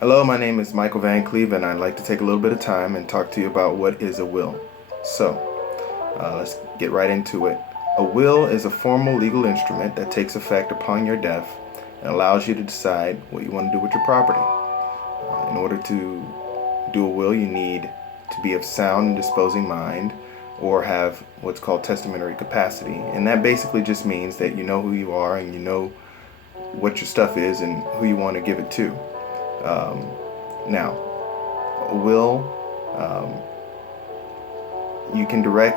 Hello, my name is Michael Van Cleve, and I'd like to take a little bit of time and talk to you about what is a will. So, let's get right into it. A will is a formal legal instrument that takes effect upon your death and allows you to decide what you want to do with your property. In order to do a will, you need to be of sound and disposing mind or have what's called testamentary capacity. And that basically just means that you know who you are and you know what your stuff is and who you want to give it to. Now, a will, you can direct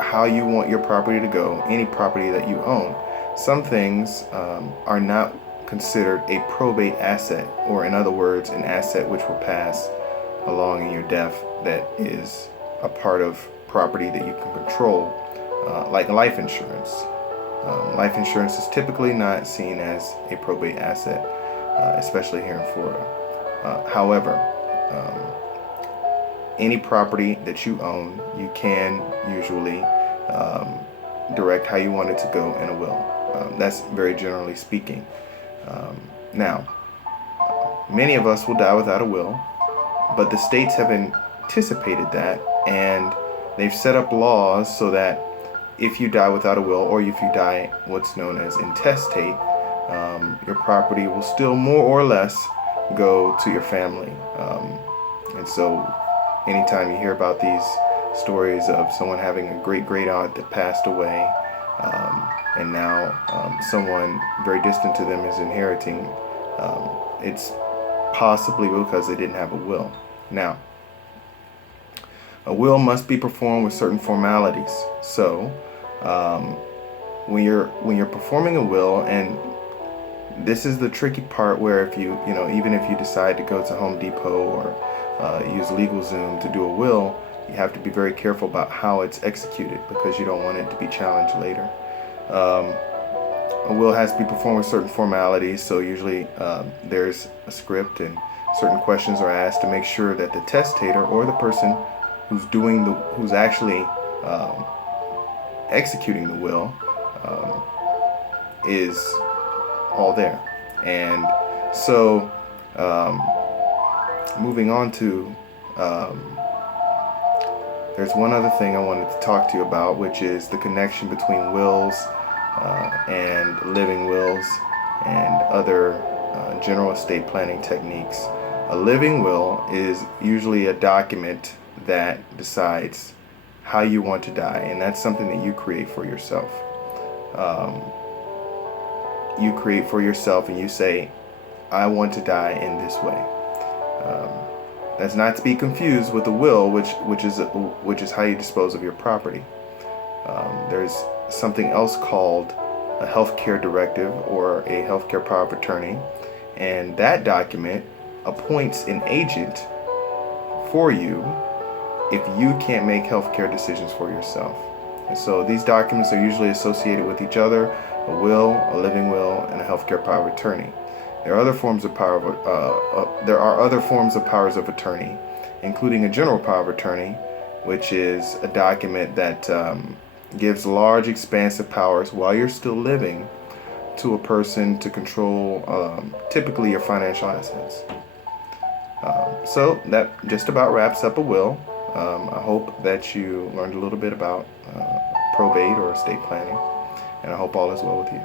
how you want your property to go, any property that you own. Some things are not considered a probate asset, or in other words, an asset which will pass along in your death that is a part of property that you can control, like life insurance. Life insurance is typically not seen as a probate asset, especially here in Florida. However, any property that you own, you can usually direct how you want it to go in a will. That's very generally speaking. Now, many of us will die without a will, but the states have anticipated that, and they've set up laws so that if you die without a will, or if you die what's known as intestate, your property will still more or less go to your family. And so anytime you hear about these stories of someone having a great aunt that passed away, and now someone very distant to them is inheriting, it's possibly because they didn't have a will. Now, a will must be performed with certain formalities. So when you're performing a will, and this is the tricky part, where if even if you decide to go to Home Depot or use LegalZoom to do a will, you have to be very careful about how it's executed, because you don't want it to be challenged later. A will has to be performed with certain formalities, so usually there's a script and certain questions are asked to make sure that the testator, or the person who's actually executing the will, is all there. And so moving on to there's one other thing I wanted to talk to you about, which is the connection between wills and living wills and other general estate planning techniques. A living will is usually a document that decides how you want to die, and that's something that you create for yourself. You create for yourself, and you say, I want to die in this way. That's not to be confused with a will, which is how you dispose of your property. There's something else called a healthcare directive, or a healthcare power of attorney, and that document appoints an agent for you if you can't make healthcare decisions for yourself. And so these documents are usually associated with each other: a will, a living will, and a healthcare power of attorney. There are other forms of powers of attorney, including a general power of attorney, which is a document that gives large, expansive powers while you're still living to a person to control typically your financial assets. So that just about wraps up a will. I hope that you learned a little bit about probate or estate planning, and I hope all is well with you.